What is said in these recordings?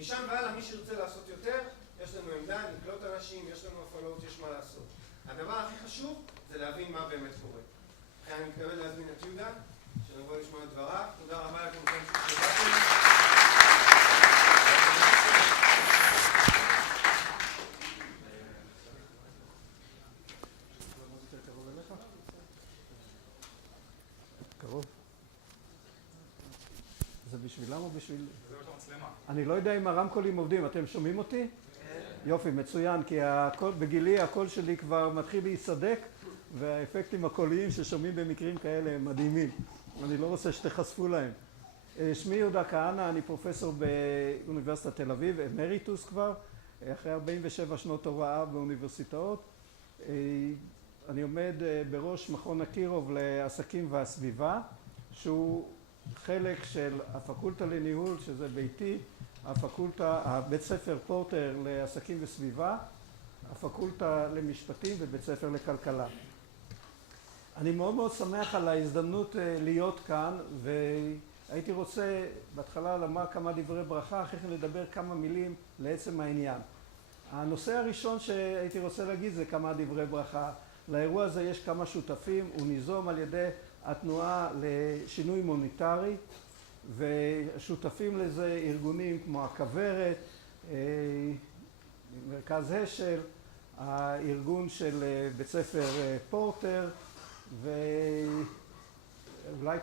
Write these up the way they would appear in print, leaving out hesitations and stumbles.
משם והלאה, מי שירצה לעשות יותר, יש לנו עמדה, נקלוט אנשים, יש לנו הפעלות, יש מה לעשות. הדבר הכי חשוב זה להבין מה באמת קורה. לכן אני מתכוון להזמין את יהודה, שנבוא לשמוע את דבריו. תודה רבה לכם שבאתם. קרוב. זה בשבילם או בשביל... זה במצלמה. אני לא יודע אם הרמקולים עובדים, אתם שומעים אותי? יופי, מצוין, כי בגילי הקול שלי כבר מתחיל להיסדק, והאפקטים הקוליים ששומעים במקרים כאלה הם מדהימים. אני לא רוצה שתחשפו להם. שמי יהודה כהנא, אני פרופסור באוניברסיטת תל אביב, אמריטוס כבר, אחרי 47 שנות הוראה באוניברסיטאות. אני עומד בראש מכון אקירוב לעסקים והסביבה, שהוא חלק של הפקולטה לניהול, שזה ביתי, בית ספר פורטר לעסקים וסביבה, הפקולטה למשפטים ובית ספר לכלכלה. אני מאוד מאוד שמח על ההזדמנות להיות כאן, והייתי רוצה בהתחלה לומר כמה דברי ברכה, אחרי כן לדבר כמה מילים לעצם העניין. הנושא הראשון שהייתי רוצה להגיד זה כמה דברי ברכה. לאירוע הזה יש כמה שותפים, הוא ניזום על ידי התנועה לשינוי מוניטרי, ושותפים לזה ארגונים כמו הכוורת, מרכז השל, הארגון של בית ספר פורטר, ואולי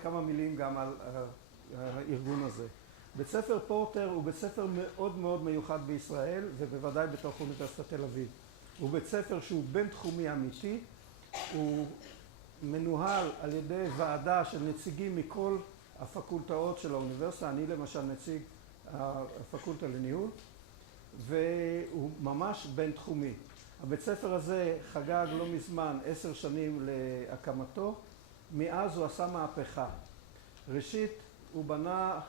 כמה מילים גם על הארגון הזה. בית ספר פורטר הוא בית ספר מאוד מאוד מיוחד בישראל, ובוודאי בתוך אוניברסיטת תל אביב. הוא בית ספר שהוא בינתחומי אמיתי, הוא מנוהל על ידי ועדה של נציגים מכל הפקולטאות של האוניברסיטה, אני למשל נציג הפקולטה לניהול, והוא ממש בינתחומי. הבית ספר הזה חגג לא מזמן 10 שנים להקמתו, מאז הוא עשה מהפכה. ראשית, הוא בנה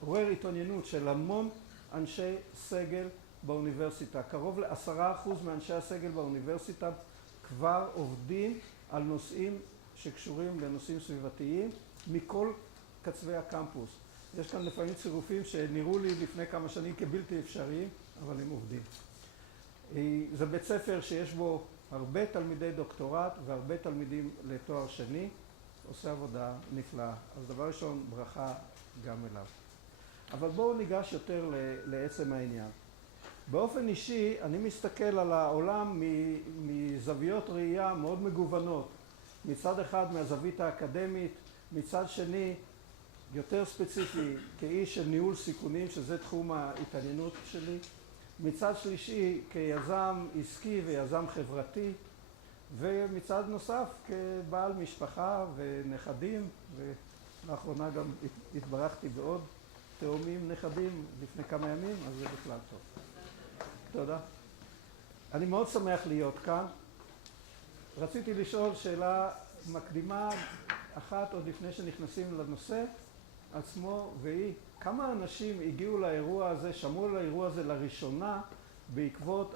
עורר התעניינות של המון אנשי סגל באוניברסיטה. קרוב ל10% מאנשי הסגל באוניברסיטה כבר עובדים על נושאים שקשורים לנושאים סביבתיים מכל קצווי הקמפוס. יש כאן לפעמים צירופים שנראו לי לפני כמה שנים כבלתי אפשריים, אבל הם עובדים. זה בית ספר שיש בו הרבה תלמידי דוקטורט והרבה תלמידים לתואר שני, עושה עבודה נפלאה. אז דבר ראשון, ברכה גם אליו. אבל בואו ניגש יותר לעצם העניין. באופן אישי, אני מסתכל על העולם מזוויות ראייה מאוד מגוונות. מצד אחד מהזווית האקדמית, מצד שני יותר ספציפי כאיש של ניהול סיכונים, שזה תחום ההתעניינות שלי, מצד שלישי כיזם עסקי ויזם חברתי, ומצד נוסף כבעל משפחה ונכדים, ולאחרונה גם התברכתי בעוד תאומים נכדים לפני כמה ימים, אז זה בכלל טוב. תודה. אני מאוד שמח להיות כאן. רציתי לשאול שאלה מקדימה אחת עוד לפני שנכנסים לנושא עצמו, והיא כמה אנשים הגיעו לאירוע הזה, שמעו על האירוע הזה לראשונה בעקבות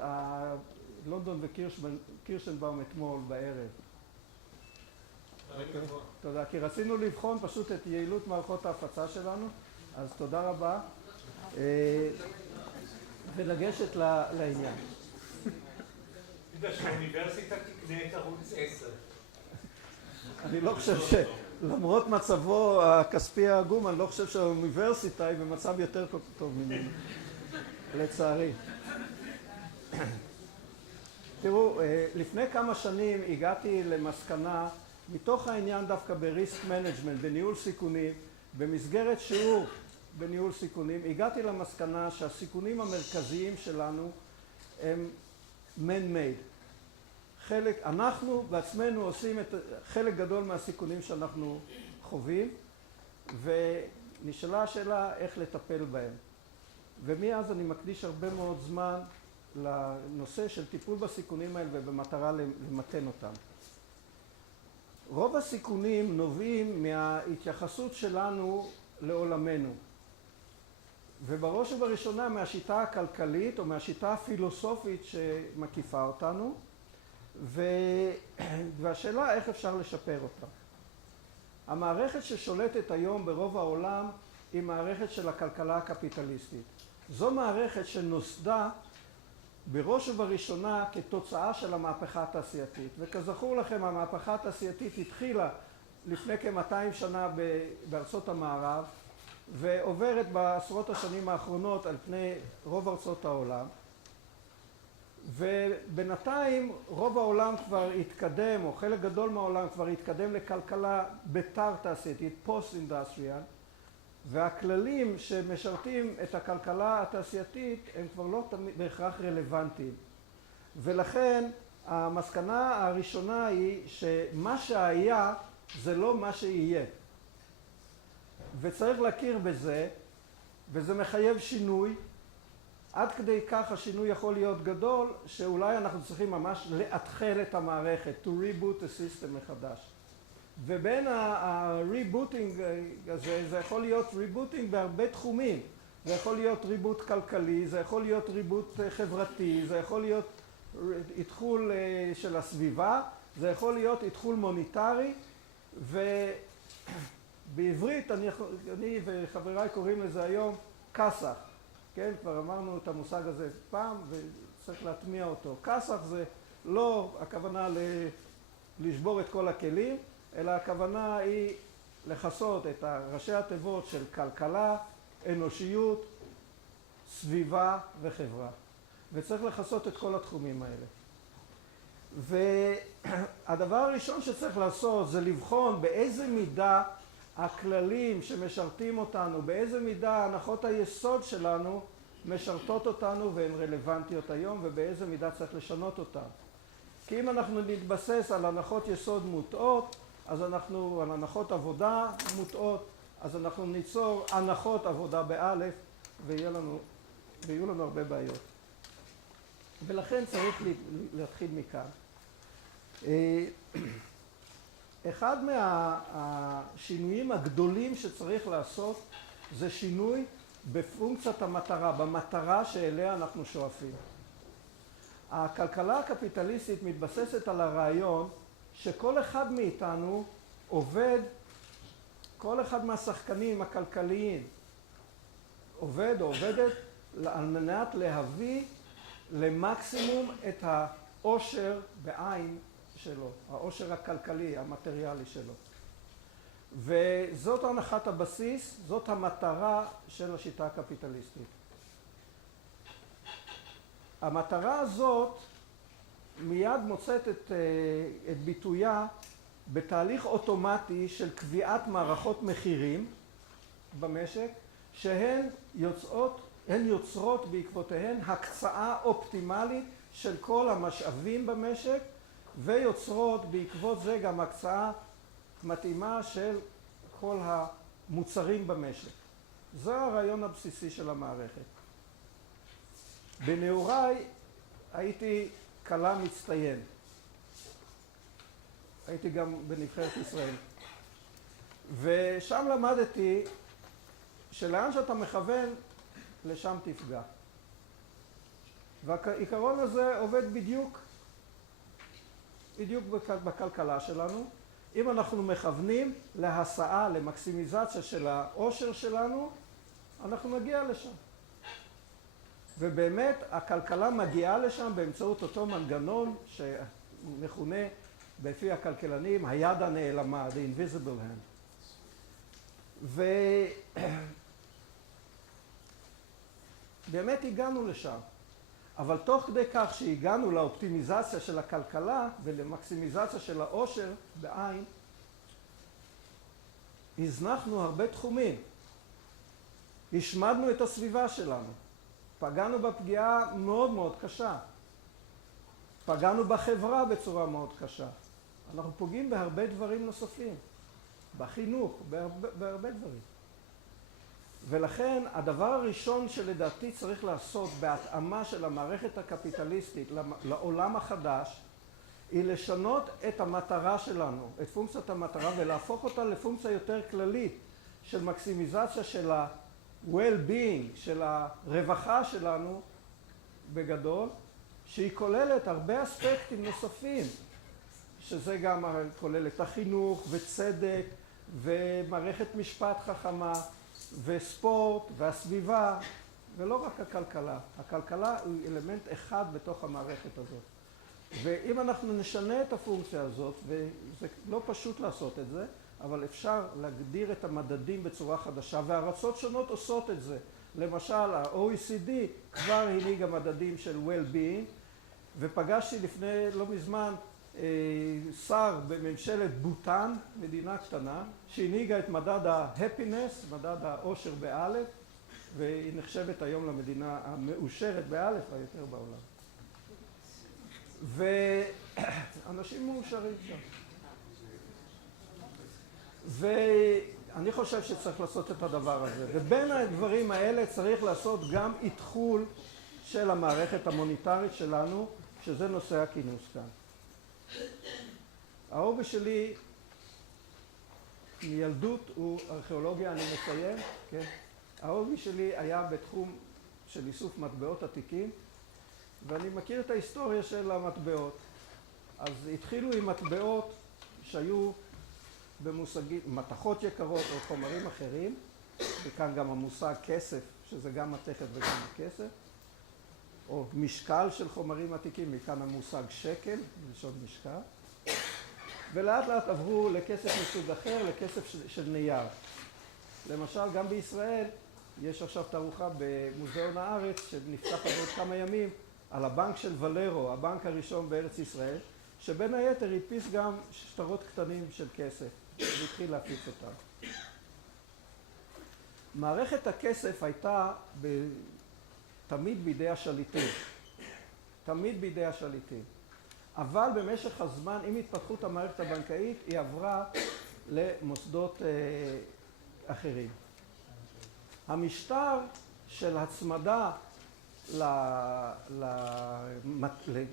לונדון וקירשנבאום אתמול בערב. תודה, כי רצינו לבחון פשוט את יעילות מערכות ההפצה שלנו, אז תודה רבה. ולגשת לעניין. יודע שהאוניברסיטה תקנה את ערוץ 10. אני לא חושב שלמרות מצבו הכספי העגום, אני לא חושב שהאוניברסיטה היא במצב יותר טוב ממנו, לצערי. תראו, לפני כמה שנים הגעתי למסקנה, מתוך העניין דווקא בריסק מנג'מנט, בניהול סיכונים, במסגרת שיעור בניהול סיכונים, הגעתי למסקנה שהסיכונים המרכזיים שלנו הם man-made. אנחנו בעצמנו עושים חלק גדול מהסיכונים שאנחנו חווים, ונשאלה השאלה איך לטפל בהם. ומאז אני מקדיש הרבה מאוד זמן לנושא של טיפול בסיכונים האלה ובמטרה למתן אותם. רוב הסיכונים נובעים מההתייחסות שלנו לעולמנו. ובראש ובראשונה מהשיטה הכלכלית או מהשיטה הפילוסופית שמקיפה אותנו, והשאלה איך אפשר לשפר אותה. המערכת ששולטת היום ברוב העולם היא מערכת של הכלכלה הקפיטליסטית. זו מערכת שנוסדה בראש ובראשונה כתוצאה של המהפכה התעשייתית. וכזכור לכם, המהפכה התעשייתית התחילה לפני כ-200 שנה בארצות המערב, ועוברת בעשרות השנים האחרונות על פני רוב ארצות העולם. ובינתיים רוב העולם כבר התקדם, או חלק גדול מהעולם כבר התקדם לכלכלה בתר תעשייתית, פוסט-אינדסטריאל, והכללים שמשרתים את הכלכלה התעשייתית הם כבר לא בהכרח רלוונטיים. ולכן המסקנה הראשונה היא שמה שהיה זה לא מה שיהיה. וצריך להכיר בזה, וזה מחייב שינוי. עד כדי כך השינוי יכול להיות גדול, שאולי אנחנו צריכים ממש לאתחל את המערכת, to reboot the system מחדש. ובין הריבוטינג הזה, זה יכול להיות ריבוטינג בהרבה תחומים. זה יכול להיות ריבוט כלכלי, זה יכול להיות ריבוט חברתי, זה יכול להיות התחול של הסביבה, זה יכול להיות התחול מוניטרי, ובעברית אני וחבריי קוראים לזה היום כסח. כן, כבר אמרנו את המושג הזה פעם וצריך להטמיע אותו. כסח זה לא הכוונה לשבור את כל הכלים, אלא הכוונה היא לחסות את ראשי התיבות של כלכלה, אנושיות, סביבה וחברה. וצריך לחסות את כל התחומים האלה. והדבר הראשון שצריך לעשות זה לבחון באיזה מידה הכללים שמשרתים אותנו, באיזה מידה הנחות היסוד שלנו משרתות אותנו והן רלוונטיות היום, ובאיזה מידה צריך לשנות אותן. כי אם אנחנו נתבסס על הנחות יסוד מוטעות, אז אנחנו, על הנחות עבודה מוטעות, אז אנחנו ניצור הנחות עבודה באלף, ויהיו לנו הרבה בעיות. ולכן צריך להתחיל מכאן. אחד מהשינויים הגדולים שצריך לעשות זה שינוי בפונקציית המטרה, במטרה שאליה אנחנו שואפים. הכלכלה הקפיטליסטית מתבססת על הרעיון שכל אחד מאיתנו עובד, כל אחד מהשחקנים הכלכליים עובד או עובדת על מנת להביא למקסימום את העושר בעין שלו, העושר הכלכלי, המטריאלי שלו. וזאת הנחת הבסיס, זאת המטרה של השיטה הקפיטליסטית. המטרה הזאת מיד מוצאת את ביטויה בתהליך אוטומטי של קביעת מערכות מחירים במשק, שהן יוצרות בעקבותיהן הקצאה אופטימלית של כל המשאבים במשק, ויוצרות בעקבות זה גם הקצאה מתאימה של כל המוצרים במשק. זה הרעיון הבסיסי של המערכת. בנעוריי הייתי כלה מצטיין. הייתי גם בנבחרת ישראל. ושם למדתי שלאן שאתה מכוון, לשם תפגע. והעיקרון הזה עובד בדיוק בכלכלה שלנו. אם אנחנו מכוונים להשאה, למקסימיזציה של העושר שלנו, אנחנו נגיע לשם. ובאמת הכלכלה מגיעה לשם באמצעות אותו מנגנון שמכונה בפי הכלכלנים היד הנעלמה, the invisible hand. ובאמת הגענו לשם. אבל תוך כדי כך שהגענו לאופטימיזציה של הכלכלה ולמקסימיזציה של העושר בעין, הזנחנו הרבה תחומים. השמדנו את הסביבה שלנו. פגענו בפגיעה מאוד מאוד קשה. פגענו בחברה בצורה מאוד קשה. אנחנו פוגעים בהרבה דברים נוספים. בחינוך, בהרבה דברים. ולכן הדבר הראשון שלדעתי צריך לעשות בהתאמה של המערכת הקפיטליסטית לעולם החדש, היא לשנות את המטרה שלנו, את פונקציית המטרה, ולהפוך אותה לפונקציה יותר כללית של מקסימיזציה של ה-well-being, של הרווחה שלנו בגדול, שהיא כוללת הרבה אספקטים נוספים, שזה גם כולל את החינוך וצדק ומערכת משפט חכמה וספורט והסביבה, ולא רק הכלכלה. הכלכלה הוא אלמנט אחד בתוך המערכת הזאת. ואם אנחנו נשנה את הפונקציה הזאת, וזה לא פשוט לעשות את זה, אבל אפשר להגדיר את המדדים בצורה חדשה, והארצות שונות עושות את זה. למשל, ה-OECD כבר הנהיג המדדים של well-being, ופגשתי לפני לא מזמן שר בממשלת בוטן, מדינה קטנה, שהנהיגה את מדד ה-happiness, מדד האושר באלף, והיא נחשבת היום למדינה המאושרת באלף היותר בעולם. ואנשים מאושרים שם. ואני חושב שצריך לעשות את הדבר הזה. ובין הדברים האלה צריך לעשות גם איתחול של המערכת המוניטרית שלנו, שזה נושא הכינוס כאן. ההובי שלי מילדות הוא ארכיאולוגיה, אני מסיים, כן? ההובי שלי היה בתחום של איסוף מטבעות עתיקים, ואני מכיר את ההיסטוריה של המטבעות. אז התחילו עם מטבעות שהיו במושגים, מתכות יקרות או חומרים אחרים, וכאן גם המושג כסף, שזה גם מתכת וגם כסף, או משקל של חומרים עתיקים, מכאן המושג שקל, בלשון משקל, ולאט לאט עברו לכסף מסוג אחר, לכסף של נייר. למשל, גם בישראל יש עכשיו תערוכה במוזיאון הארץ, שנפתחת בעוד כמה ימים, על הבנק של ולרו, הבנק הראשון בארץ ישראל, שבין היתר הדפיס גם שטרות קטנים של כסף, והתחיל להפיץ אותם. מערכת הכסף הייתה תמיד בידי השליטים, תמיד בידי השליטים. אבל במשך הזמן, עם התפתחות המערכת הבנקאית, היא עברה למוסדות אחרים. המשטר של הצמדה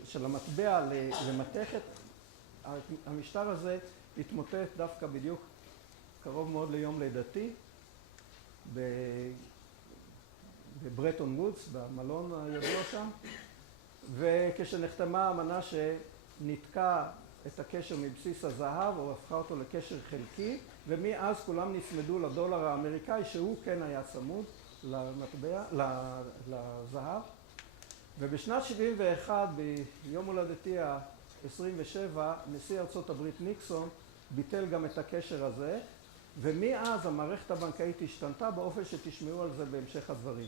של המטבע למתכת, המשטר הזה התמוטט דווקא בדיוק קרוב מאוד ליום לידתי, בברטון וודס, במלון הידוע שם, וכשנחתמה האמנה שניתקה את הקשר מבסיס הזהב, או הפכה אותו לקשר חלקי, ומאז כולם נצמדו לדולר האמריקאי, שהוא כן היה צמוד למטבע, לזהב. ובשנת 71, ביום הולדתי ה-27, נשיא ארצות הברית ניקסון ביטל גם את הקשר הזה, ומאז המערכת הבנקאית השתנתה באופן שתשמעו על זה בהמשך הדברים.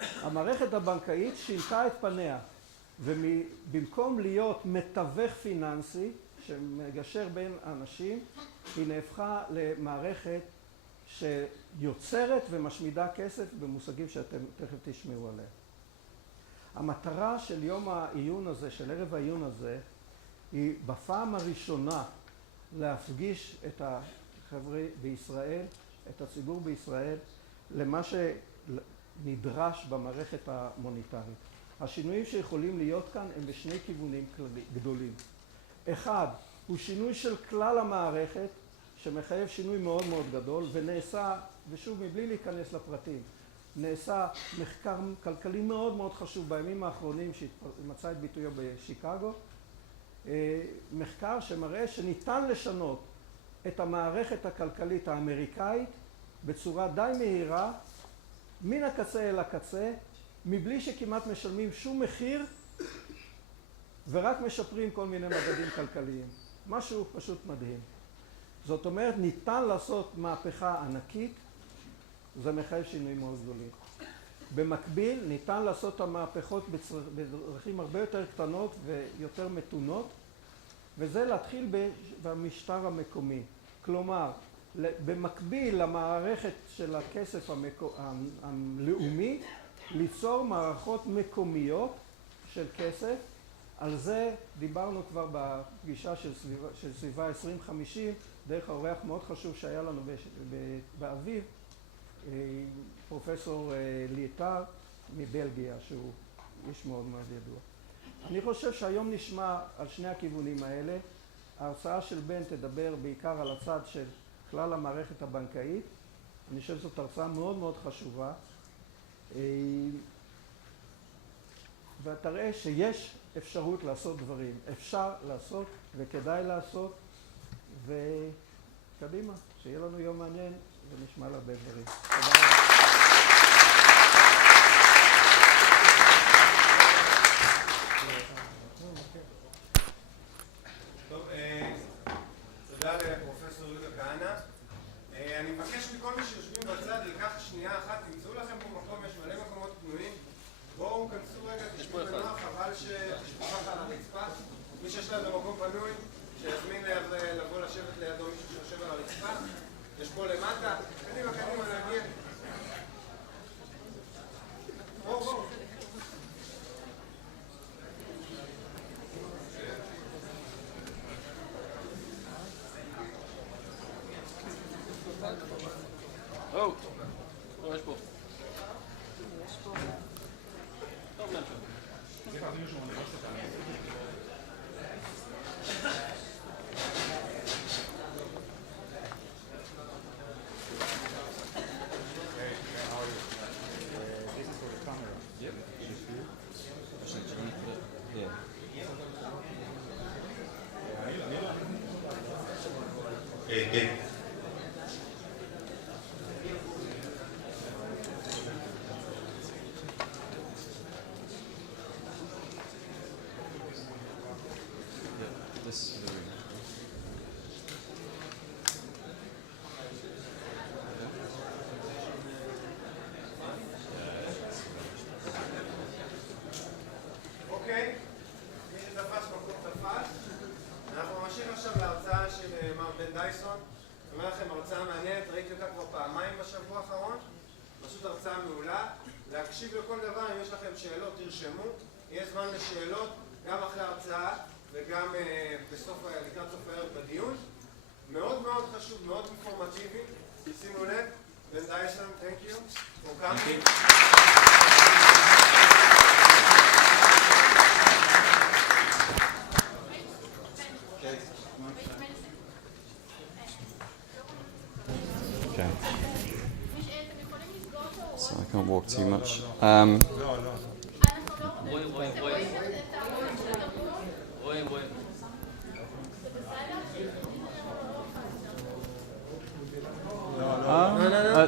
המערכת הבנקאית שינתה את פניה, ובמקום להיות מתווך פיננסי שמגשר בין האנשים, היא נהפכה למערכת שיוצרת ומשמידה כסף במושגים שאתם תכף תשמעו עליהם. המטרה של יום העיון הזה, של ערב העיון הזה, היא בפעם הראשונה להפגיש את החבר'ה בישראל, את הציבור בישראל, למה שנדרש במערכת המוניטרית. השינויים שיכולים להיות כאן הם בשני כיוונים גדולים. אחד, הוא שינוי של כלל המערכת, שמחייב שינוי מאוד מאוד גדול, ונעשה, ושוב מבלי להיכנס לפרטים, נעשה מחקר כלכלי מאוד מאוד חשוב בימים האחרונים שמצא את ביטויו בשיקגו, מחקר שמראה שניתן לשנות את המערכת הכלכלית האמריקאית בצורה די מהירה, מן הקצה אל הקצה, מבלי שכמעט משלמים שום מחיר, ורק משפרים כל מיני מדדים כלכליים. משהו פשוט מדהים. זאת אומרת, ניתן לעשות מהפכה ענקית, זה מחייב שינויים מאוד גדולים. במקביל, ניתן לעשות את המהפכות בדרכים הרבה יותר קטנות ויותר מתונות, וזה להתחיל במשטר המקומי. כלומר, במקביל למערכת של הכסף הלאומי, ליצור מערכות מקומיות של כסף. על זה דיברנו כבר בפגישה של סביבה 2050, דרך האורח מאוד חשוב שהיה לנו באביב, פרופסור ליטר מבלגיה, שהוא איש מאוד מאוד ידוע. אני חושב שהיום נשמע על שני הכיוונים האלה. ההרצאה של בן תדבר בעיקר על הצד של כלל המערכת הבנקאית. אני חושב שזאת הרצאה מאוד מאוד חשובה. ותראה שיש אפשרות לעשות דברים. אפשר לעשות וכדאי לעשות. וקדימה, שיהיה לנו יום מעניין ונשמע לה דברים. תודה רבה. תודה לפרופסור יהודה כהנא. אני מבקש מכל מי שיושבים בצד לקח שנייה אחת, תמצאו לכם פה מקום, יש מלא מקומות פנויים. בואו, כנסו רגע, תשבו בנוח, חבל שתשבו ככה על הרצפה. מי שיש לה במקום פנוי, שיזמין לבוא לשבת לידו מישהו שיושב על הרצפה. יש פה למטה, קדימה, להגיע. בואו. יש פה. טוב להם שם. זה כבר דיון שהוא אוניברסיטה. כן. This is for the room. אוקיי, מי שתפס מקום תפס. אנחנו ממשיכים עכשיו להרצאה של מר בן דייסון. אני אומר לכם, הרצאה מעניינת, ראיתי אותה כבר פעמיים בשבוע האחרון. פשוט הרצאה מעולה. להקשיב לכל דבר, אם יש לכם שאלות, תרשמו. יהיה זמן לשאלות, גם אחרי ההרצאה וגם לקראת סוף הערב בדיון. מאוד מאוד חשוב, מאוד אינפורמטיבי. שימו לב, בן דייסון, thank you for coming. Okay. So I can't walk too much.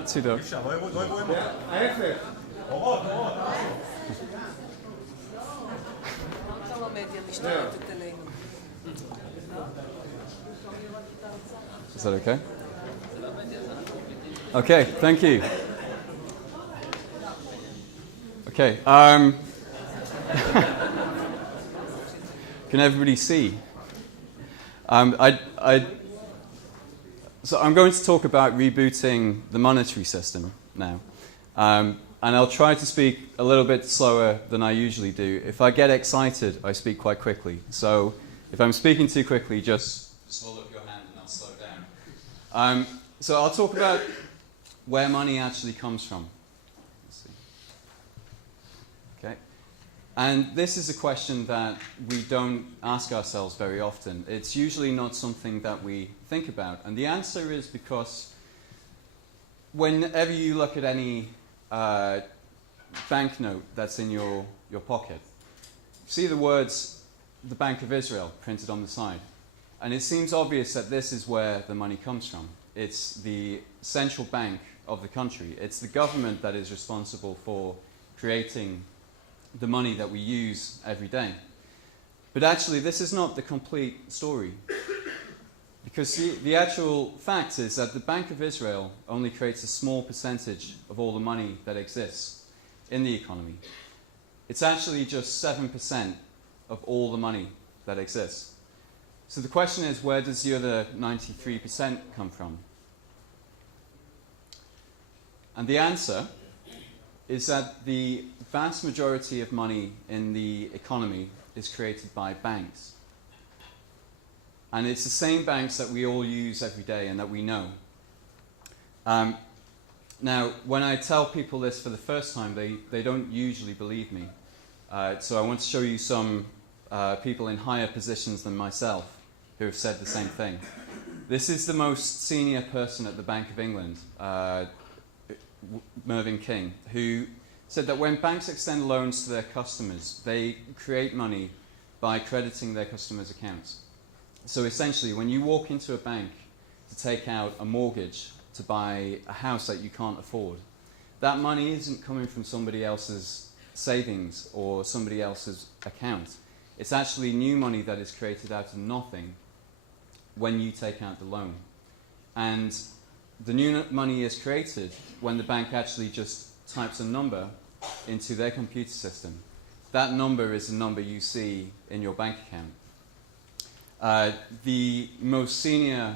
תצידו. ההפך. Is that okay? Okay, thank you. Okay, can everybody see? So I'm going to talk about rebooting the monetary system now. And I'll try to speak a little bit slower than I usually do. If I get excited, I speak quite quickly. So if I'm speaking too quickly, just hold up your hand and I'll slow down. So I'll talk about where money actually comes from. Let's see. Okay. And this is a question that we don't ask ourselves very often. It's usually not something that we think about. And the answer is because whenever you look at any banknote that's in your pocket, see the words the Bank of Israel printed on the side. And it seems obvious that this is where the money comes from. It's the central bank of the country. It's the government that is responsible for creating the money that we use every day. But actually, this is not the complete story. Because the actual fact is that the Bank of Israel only creates a small percentage of all the money that exists in the economy. It's actually just 7% of all the money that exists. So the question is, where does the other 93% come from? And the answer is that the vast majority of money in the economy is created by banks. And it's the same banks that we all use every day and that we know. Now, when I tell people this for the first time, they don't usually believe me. So I want to show you some people in higher positions than myself who have said the same thing. This is the most senior person at the Bank of England, Mervyn King, who said that when banks extend loans to their customers, they create money by crediting their customers' accounts. So essentially, when you walk into a bank to take out a mortgage to buy a house that you can't afford. That money isn't coming from somebody else's savings or somebody else's account. It's actually new money that is created out of nothing when you take out the loan. And the new money is created when the bank actually just types a number into their computer system. That number is the number you see in your bank account. The most senior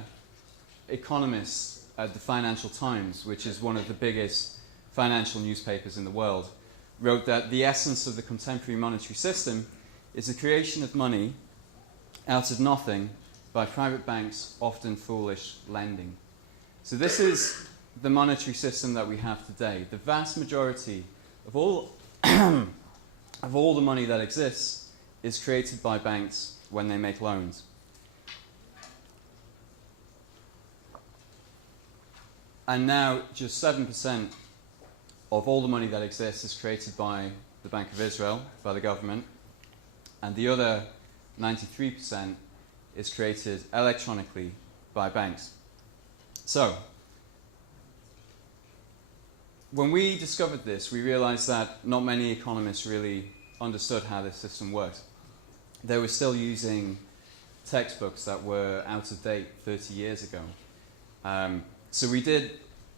economist at the Financial Times, which is one of the biggest financial newspapers in the world, wrote that the essence of the contemporary monetary system is the creation of money out of nothing by private banks, often foolish lending. So this is the monetary system that we have today. The vast majority of all of all the money that exists is created by banks when they make loans. And now just 7% of all the money that exists is created by the Bank of Israel, by the government, and the other 93% is created electronically by banks. So, when we discovered this, we realized that not many economists really understood how this system worked. They were still using textbooks that were out of date 30 years ago. So we did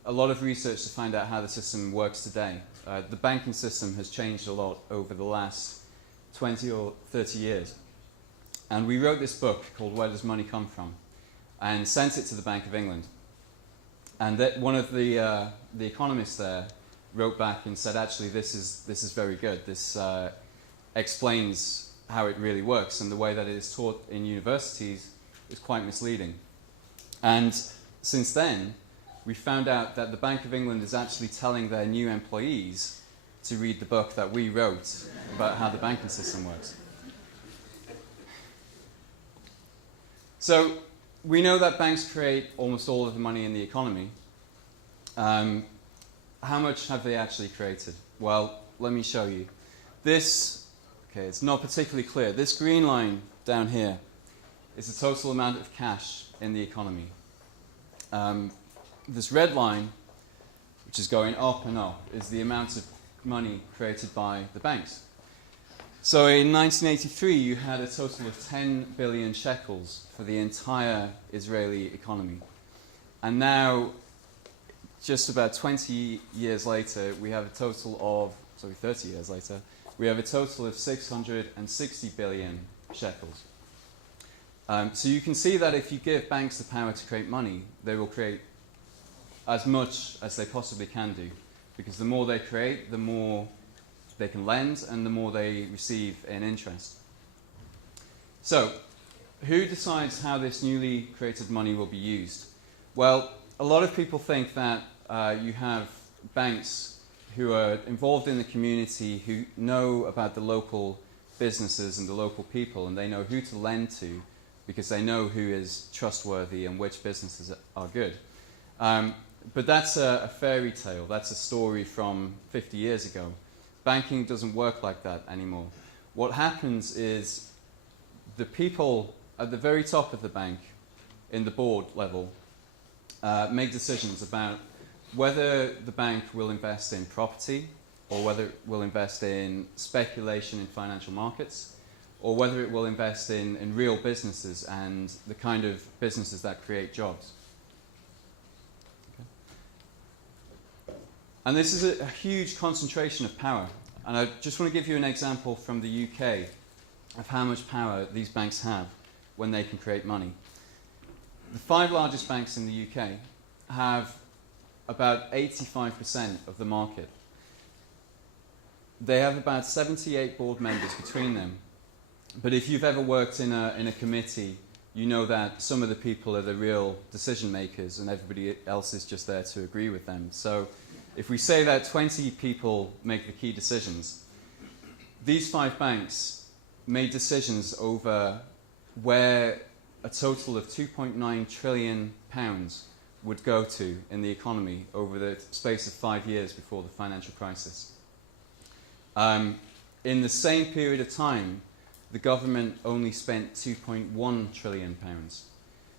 a lot of research to find out how the system works today. The banking system has changed a lot over the last 20 or 30 years. And we wrote this book called Where Does Money Come From? And sent it to the Bank of England. And that one of the economists there wrote back and said, actually, this is very good. This explains how it really works, and the way that it is taught in universities is quite misleading. And since then, we found out that the Bank of England is actually telling their new employees to read the book that we wrote about how the banking system works. So we know that banks create almost all of the money in the economy. How much have they actually created? Well, let me show you. This, okay, it's not particularly clear. This green line down here is the total amount of cash in the economy. This red line, which is going up and up, is the amount of money created by the banks. So in 1983, you had a total of 10 billion shekels for the entire Israeli economy. And now, just about 20 years later, we have a total of, 30 years later, we have a total of 660 billion shekels. So you can see that if you give banks the power to create money, they will create as much as they possibly can do. Because the more they create, the more they can lend, and the more they receive in interest. So, who decides how this newly created money will be used? Well, a lot of people think that you have banks who are involved in the community, who know about the local businesses and the local people, and they know who to lend to because they know who is trustworthy and which businesses are good. But that's a fairy tale. That's a story from 50 years ago. Banking doesn't work like that anymore. What happens is the people at the very top of the bank, in the board level, make decisions about whether the bank will invest in property, or whether it will invest in speculation in financial markets, or whether it will invest in real businesses and the kind of businesses that create jobs. And this is a huge concentration of power. And I just want to give you an example from the UK of how much power these banks have when they can create money. The 5 largest banks in the UK have about 85% of the market. They have about 78 board members between them. But if you've ever worked in a committee, you know that some of the people are the real decision makers and everybody else is just there to agree with them. So if we say that 20 people make the key decisions, these 5 banks made decisions over where a total of £2.9 trillion would go to in the economy over the space of 5 years before the financial crisis. In the same period of time, the government only spent £2.1 trillion.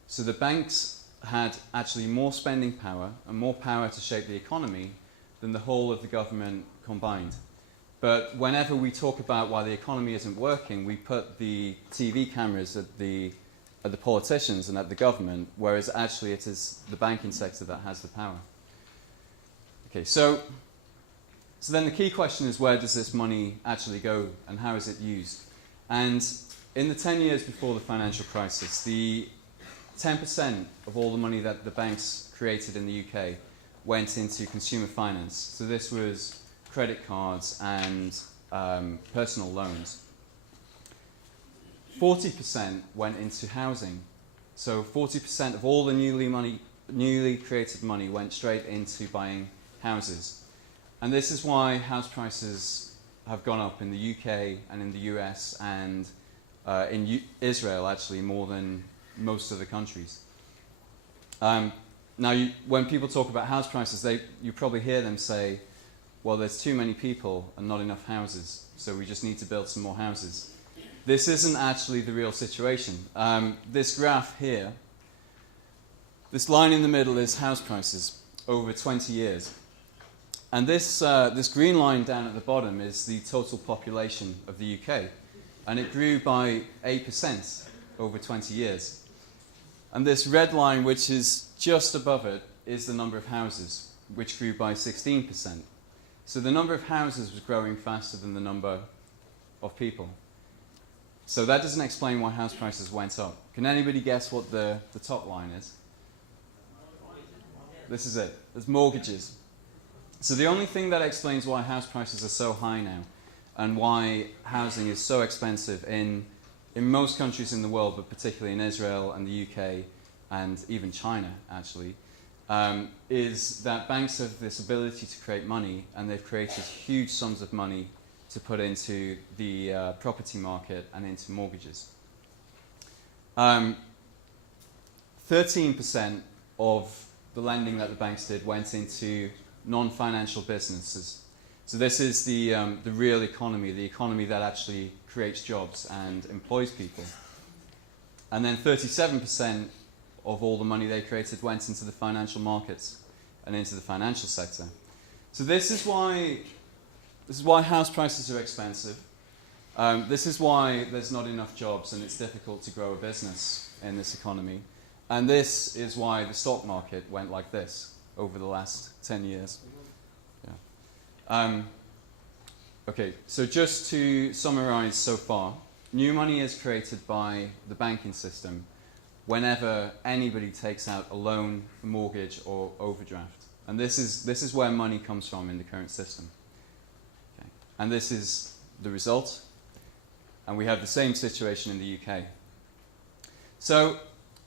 So the banks had actually more spending power and more power to shape the economy than the whole of the government combined. But whenever we talk about why the economy isn't working, we put the TV cameras at the politicians and at the government, whereas actually it is the banking sector that has the power. Okay, so then the key question is, where does this money actually go and how is it used? And in the 10 years before the financial crisis, the 10% of all the money that the banks created in the UK went into consumer finance. So this was credit cards and personal loans. 40% went into housing. So 40% of all the newly created money went straight into buying houses. And this is why house prices have gone up in the UK and in the US and in Israel, actually, more than most other countries. Now, when people talk about house prices, you probably hear them say, well, there's too many people and not enough houses, so we just need to build some more houses. This isn't actually the real situation. This graph here, this line in the middle is house prices over 20 years. And this green line down at the bottom is the total population of the UK. And it grew by 8% over 20 years. And this red line, which is just above it, is the number of houses, which grew by 16%. So the number of houses was growing faster than the number of people. So that doesn't explain why house prices went up. Can anybody guess what the top line is? This is it. It's mortgages. So the only thing that explains why house prices are so high now and why housing is so expensive in most countries in the world, but particularly in Israel and the UK and even China, actually, is that banks have this ability to create money, and they've created huge sums of money to put into the property market and into mortgages. 13% of the lending that the banks did went into non-financial businesses. So this is the real economy, the economy that actually creates jobs and employs people. And then 37% of all the money they created went into the financial markets and into the financial sector. So this is why house prices are expensive. This is why there's not enough jobs and it's difficult to grow a business in this economy. And this is why the stock market went like this over the last 10 years. Yeah. Okay, so just to summarize so far, new money is created by the banking system whenever anybody takes out a loan, a mortgage, or overdraft. And this is where money comes from in the current system. Okay. And this is the result. And we have the same situation in the UK. So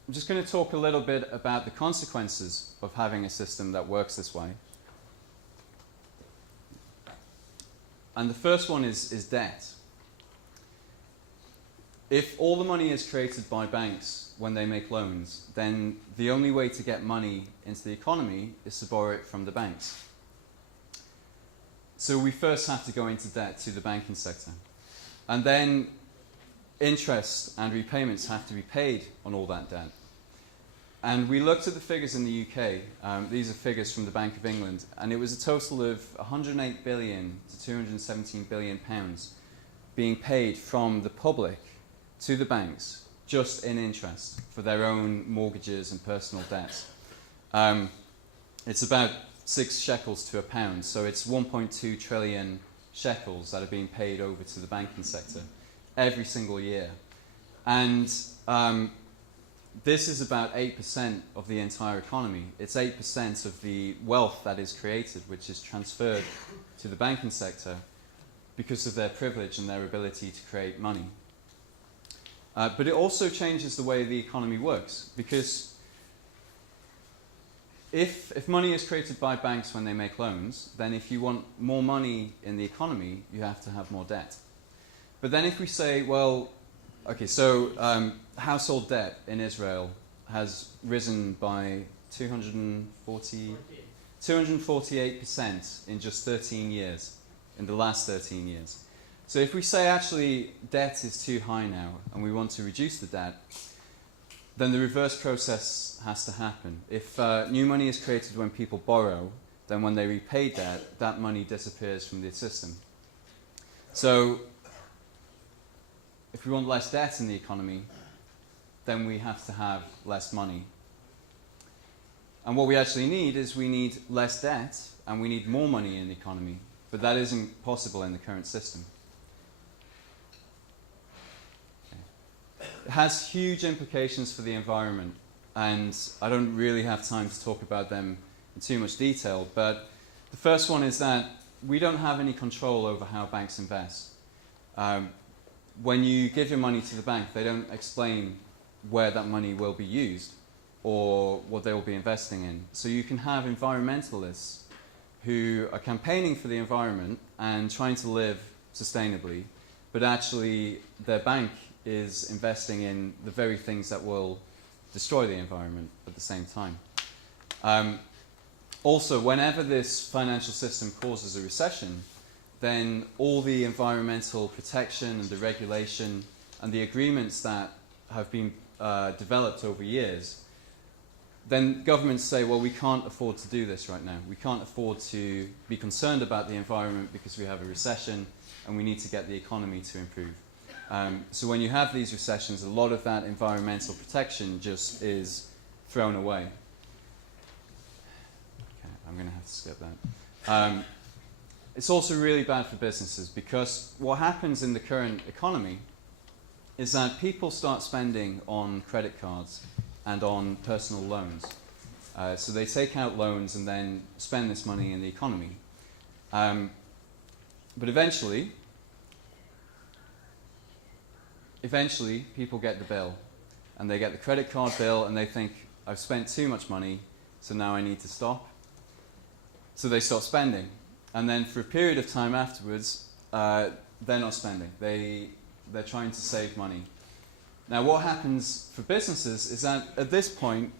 I'm just going to talk a little bit about the consequences of having a system that works this way. And the first one is debt. If all the money is created by banks when they make loans, then the only way to get money into the economy is to borrow it from the banks. So we first have to go into debt to the banking sector. And then interest and repayments have to be paid on all that debt. And we looked at the figures in the UK. These are figures from the Bank of England. And it was a total of 108 billion to 217 billion pounds being paid from the public to the banks just in interest for their own mortgages and personal debts. It's about 6 shekels to a pound. So it's 1.2 trillion shekels that are being paid over to the banking sector every single year. And this is about 8% of the entire economy. It's 8% of the wealth that is created, which is transferred to the banking sector because of their privilege and their ability to create money. But it also changes the way the economy works, because if money is created by banks when they make loans, then if you want more money in the economy, you have to have more debt. But then if we say, well, okay, so household debt in Israel has risen by 248% in just 13 years, in the last 13 years. So if we say actually debt is too high now and we want to reduce the debt, then the reverse process has to happen. If new money is created when people borrow, then when they repay debt, that money disappears from the system. So if we want less debt in the economy, then we have to have less money. And what we actually need is we need less debt and we need more money in the economy. But that isn't possible in the current system. Okay. It has huge implications for the environment, and I don't really have time to talk about them in too much detail, but the first one is that we don't have any control over how banks invest. When you give your money to the bank, they don't explain where that money will be used or what they will be investing in. So you can have environmentalists who are campaigning for the environment and trying to live sustainably, but actually their bank is investing in the very things that will destroy the environment at the same time. Also, whenever this financial system causes a recession, then all the environmental protection and the regulation and the agreements that have been developed over years, then governments say, well, we can't afford to do this right now. We can't afford to be concerned about the environment because we have a recession and we need to get the economy to improve. So when you have these recessions, a lot of that environmental protection just is thrown away. Okay, I'm going to have to skip that. It's also really bad for businesses because what happens in the current economy is that people start spending on credit cards and on personal loans. So they take out loans and then spend this money in the economy. But eventually people get the bill, and they get the credit card bill and they think, I've spent too much money, so now I need to stop. So they stop spending. And then for a period of time afterwards, they're not spending. They're trying to save money. Now, what happens for businesses is that at this point,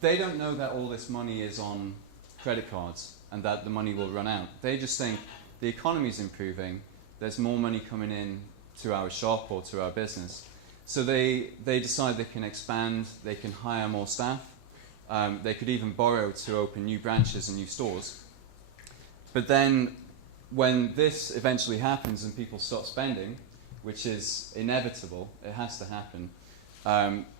they don't know that all this money is on credit cards and that the money will run out. They just think the economy is improving, there's more money coming in to our shop or to our business. So they decide they can expand, they can hire more staff, they could even borrow to open new branches and new stores. But then when this eventually happens and people stop spending, which is inevitable, it has to happen,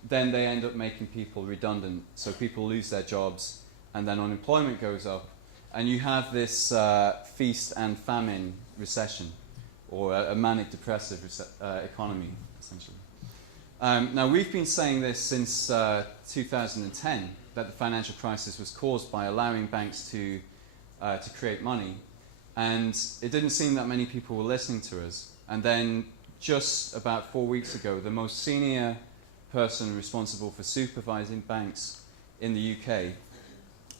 then they end up making people redundant. So people lose their jobs, and then unemployment goes up, and you have this feast and famine recession, or a manic depressive economy, essentially. Now, we've been saying this since 2010, that the financial crisis was caused by allowing banks to create money, and it didn't seem that many people were listening to us. And then just about 4 weeks ago, the most senior person responsible for supervising banks in the UK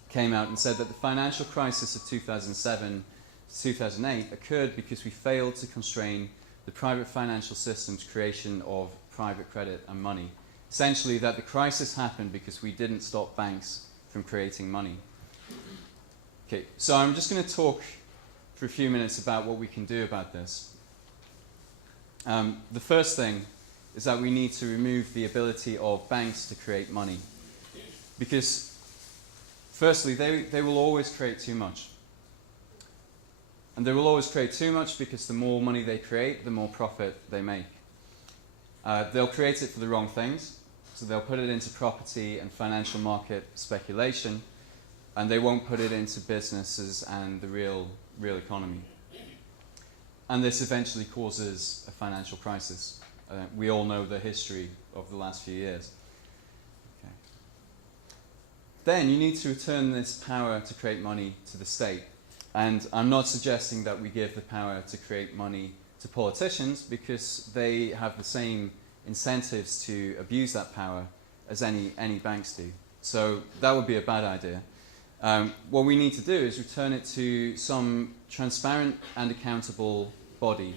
came out and said that the financial crisis of 2007 to 2008 occurred because we failed to constrain the private financial system's creation of private credit and money. Essentially, that the crisis happened because we didn't stop banks from creating money. Okay, so I'm just going to talk for a few minutes about what we can do about this. The first thing is that we need to remove the ability of banks to create money. Because, firstly, they will always create too much. And they will always create too much because the more money they create, the more profit they make. They'll create it for the wrong things. So they'll put it into property and financial market speculation, and they won't put it into businesses and the real economy. And this eventually causes a financial crisis. We all know the history of the last few years. Okay. Then you need to return this power to create money to the state. And I'm not suggesting that we give the power to create money to politicians, because they have the same incentives to abuse that power as any banks do. So that would be a bad idea. What we need to do is return it to some transparent and accountable body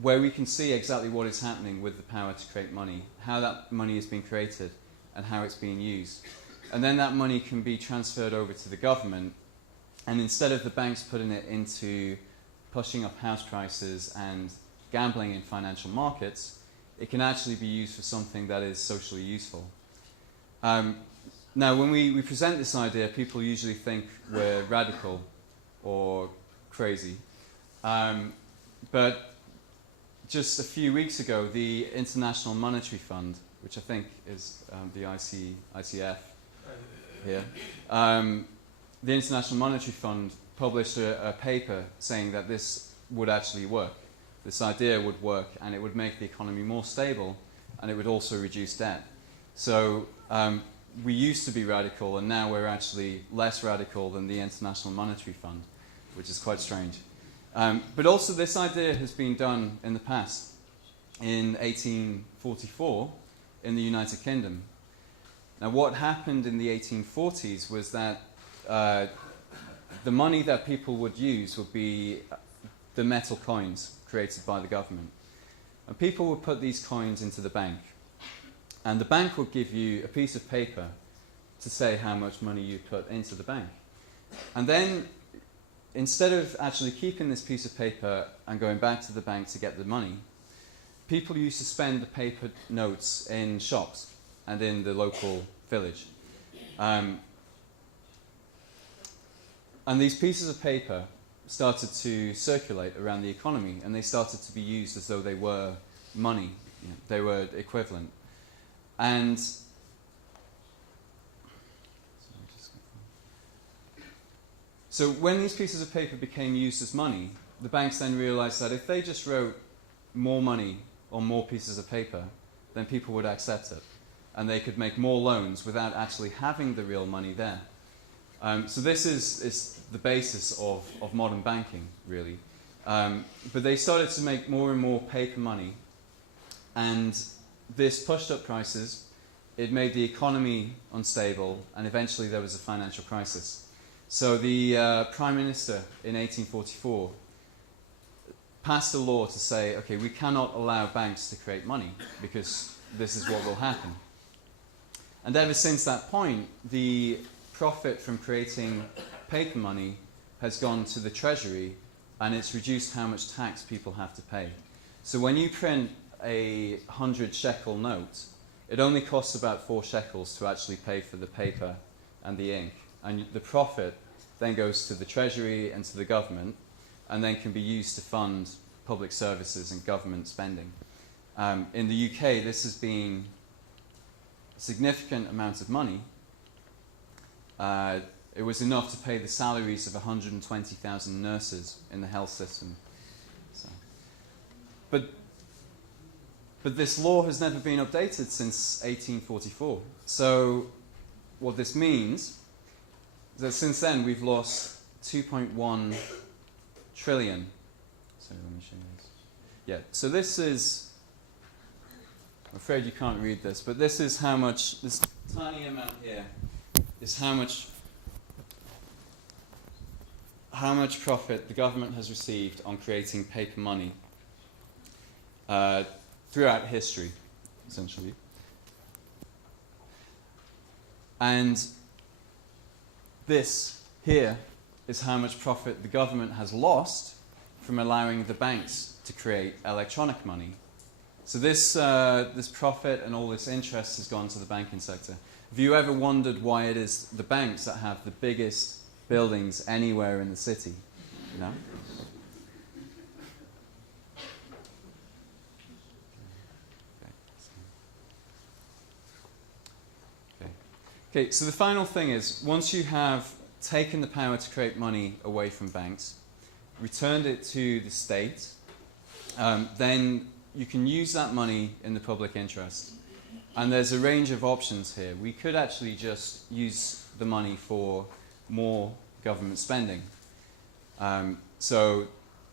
where we can see exactly what is happening with the power to create money, how that money is being created and how it's being used. And then that money can be transferred over to the government, and instead of the banks putting it into pushing up house prices and gambling in financial markets, it can actually be used for something that is socially useful. Now, when we present this idea, people usually think we're radical or crazy. But just a few weeks ago, the International Monetary Fund, which I think is the ICF here, the International Monetary Fund published a paper saying that this would actually work. This idea would work, and it would make the economy more stable, and it would also reduce debt. So we used to be radical, and now we're actually less radical than the International Monetary Fund, which is quite strange. But also this idea has been done in the past. In 1844, in the United Kingdom. Now what happened in the 1840s was that the money that people would use would be the metal coins created by the government. And people would put these coins into the bank. And the bank would give you a piece of paper to say how much money you put into the bank. And then, instead of actually keeping this piece of paper and going back to the bank to get the money, people used to spend the paper notes in shops and in the local village. And these pieces of paper started to circulate around the economy, and they started to be used as though they were money. You know, they were equivalent. And so when these pieces of paper became used as money, the banks then realized that if they just wrote more money on more pieces of paper, then people would accept it. And they could make more loans without actually having the real money there. So this is the basis of modern banking, really. But they started to make more and more paper money, and this pushed up prices. It made the economy unstable, and eventually there was a financial crisis. So the Prime Minister in 1844 passed a law to say, okay, we cannot allow banks to create money because this is what will happen. And ever since that point, the profit from creating paper money has gone to the Treasury, and it's reduced how much tax people have to pay. So when you print a 100 shekel note, it only costs about 4 shekels to actually pay for the paper and the ink. And the profit then goes to the Treasury and to the government, and then can be used to fund public services and government spending. In the UK, this has been a significant amount of money. It was enough to pay the salaries of 120,000 nurses in the health system. So. But this law has never been updated since 1844. So what this means is that since then we've lost 2.1 trillion. Sorry, let me show you this. Yeah, so this is, I'm afraid you can't read this, but this is how much, this tiny amount here is how much profit the government has received on creating paper money throughout history, essentially. And this here is how much profit the government has lost from allowing the banks to create electronic money. So this profit and all this interest has gone to the banking sector. Have you ever wondered why it is the banks that have the biggest buildings anywhere in the city? No? Okay, so the final thing is, once you have taken the power to create money away from banks, returned it to the state, then you can use that money in the public interest. And there's a range of options here. We could actually just use the money for more government spending. So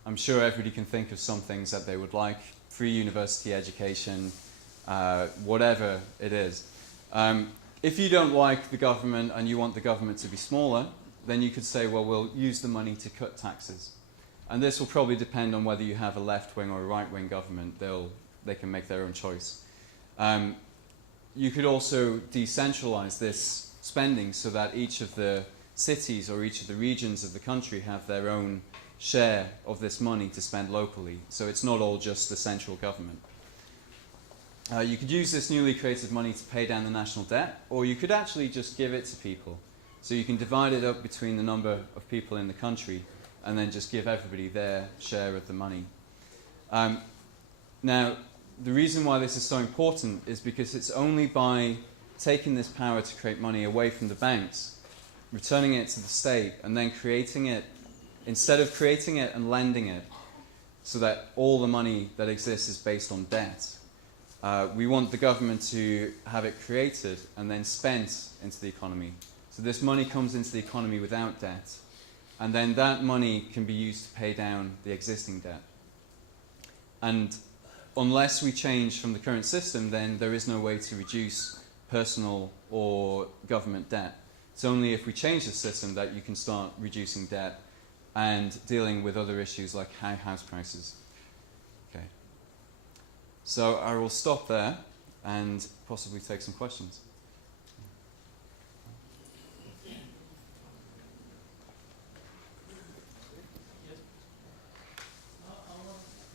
I'm sure everybody can think of some things that they would like: free university education, whatever it is. If you don't like the government and you want the government to be smaller, then you could say, well, we'll use the money to cut taxes. And this will probably depend on whether you have a left-wing or a right-wing government. They can make their own choice. You could also decentralize this spending so that each of the cities or each of the regions of the country have their own share of this money to spend locally. So it's not all just the central government. You could use this newly created money to pay down the national debt, or you could actually just give it to people. So you can divide it up between the number of people in the country and then just give everybody their share of the money. Now, the reason why this is so important is because it's only by taking this power to create money away from the banks, returning it to the state, and then creating it, instead of creating it and lending it, so that all the money that exists is based on debt. We want the government to have it created and then spent into the economy. So this money comes into the economy without debt, and then that money can be used to pay down the existing debt. And unless we change from the current system, then there is no way to reduce personal or government debt. It's only if we change the system that you can start reducing debt and dealing with other issues like high house prices. Okay. So I will stop there and possibly take some questions.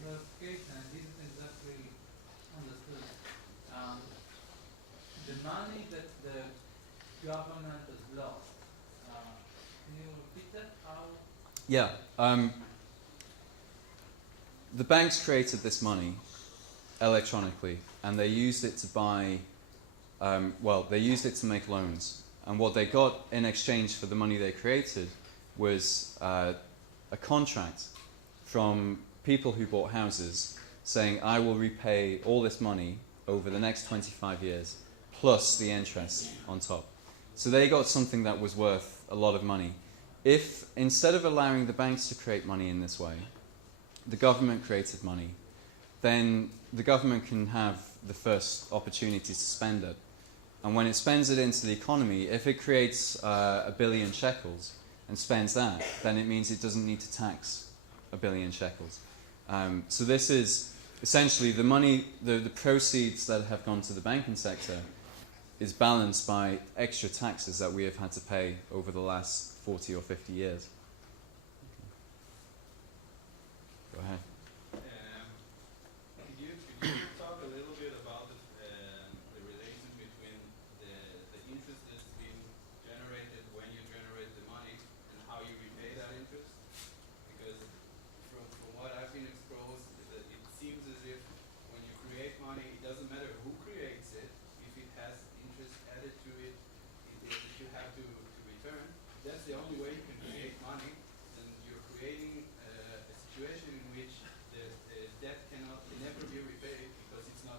Clarification, I didn't exactly understood. The money that the government has lost, can you repeat that? How? Yeah. The banks created this money electronically, and they used it to buy, they used it to make loans. And what they got in exchange for the money they created was a contract from people who bought houses saying, I will repay all this money over the next 25 years, plus the interest on top. So they got something that was worth a lot of money. If, instead of allowing the banks to create money in this way, the government created money, then the government can have the first opportunity to spend it. And when it spends it into the economy, if it creates 1 billion shekels and spends that, then it means it doesn't need to tax 1 billion shekels. So this is essentially the money, the proceeds that have gone to the banking sector is balanced by extra taxes that we have had to pay over the last 40 or 50 years. Go ahead. Could you talk a little bit about the relation between the interest that's being generated when you generate the money and how you repay that interest? Because from what I've been exposed, it seems as if when you create money, it doesn't matter who creates it. If it has interest added to it, if you have to return, that's the only way you can create money. Then you're creating a situation in which the debt can never be repaid because it's not,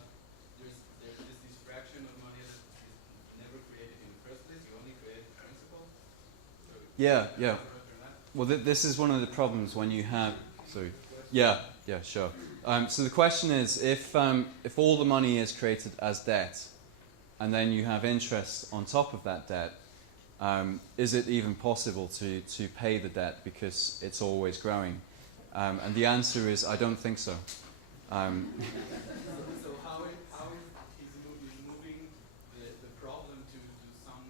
there's this fraction of money that is never created in the first place. You only create the principal. So Yeah. Well, this is one of the problems when you have. Sorry. Yeah, sure. So the question is, if all the money is created as debt, and then you have interest on top of that debt, is it even possible to pay the debt because it's always growing? And the answer is, I don't think so. So how is moving the problem to some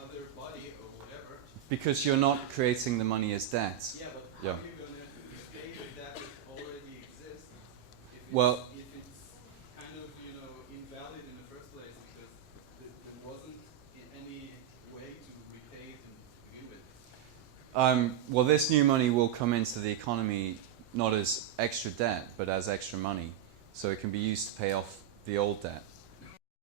other body or whatever? Because you're not creating the money as debt. Yeah, but Yeah. how are you going to pay the debt that already exists if it's kind of invalid in the first place because there wasn't any way to repay it to begin with? Well, this new money will come into the economy not as extra debt, but as extra money. So it can be used to pay off the old debt.